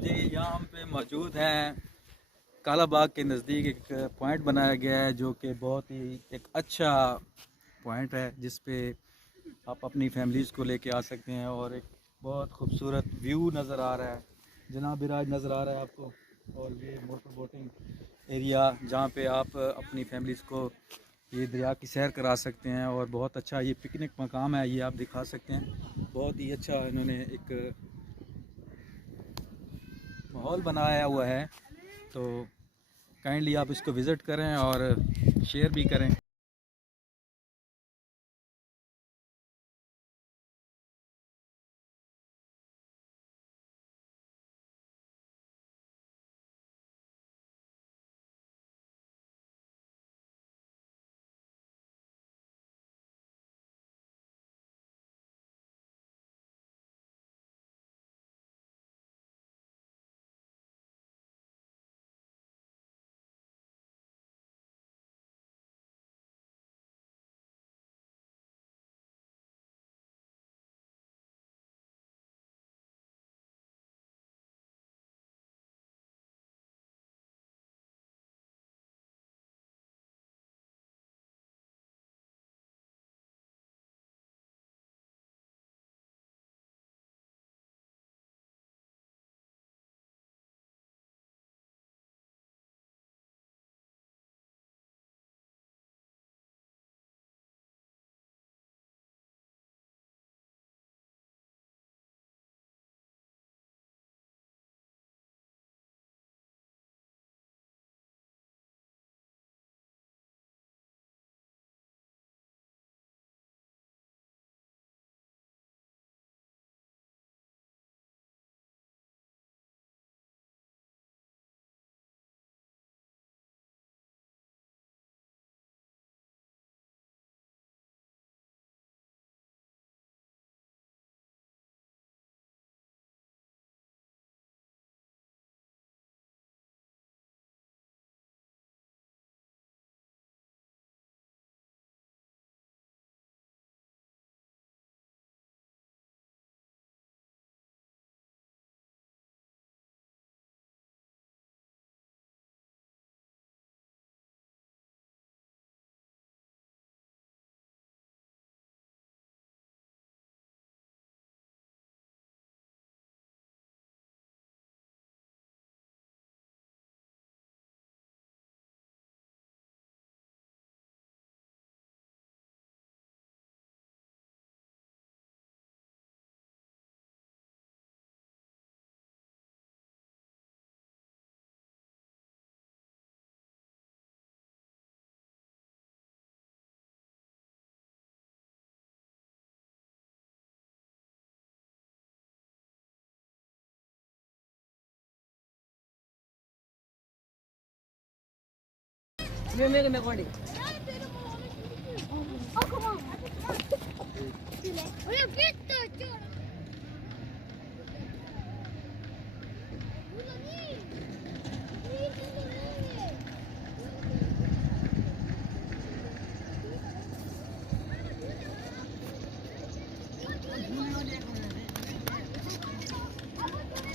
जी, यहाँ हम पे मौजूद हैं काला बाग के नज़दीक। एक पॉइंट बनाया गया है जो कि बहुत ही एक अच्छा पॉइंट है, जिस पे आप अपनी फैमिलीज़ को लेके आ सकते हैं। और एक बहुत खूबसूरत व्यू नज़र आ रहा है, जनाब बिराज नज़र आ रहा है आपको। और ये मोटर बोटिंग एरिया जहाँ पे आप अपनी फैमिलीज़ को ये दरिया की सैर करा सकते हैं। और बहुत अच्छा ये पिकनिक मकाम है, ये आप दिखा सकते हैं। बहुत ही अच्छा इन्होंने एक माहौल बनाया हुआ है, तो काइंडली आप इसको विज़िट करें और शेयर भी करें। We're making a recording. Oh, come on. Oye, ¿qué esto?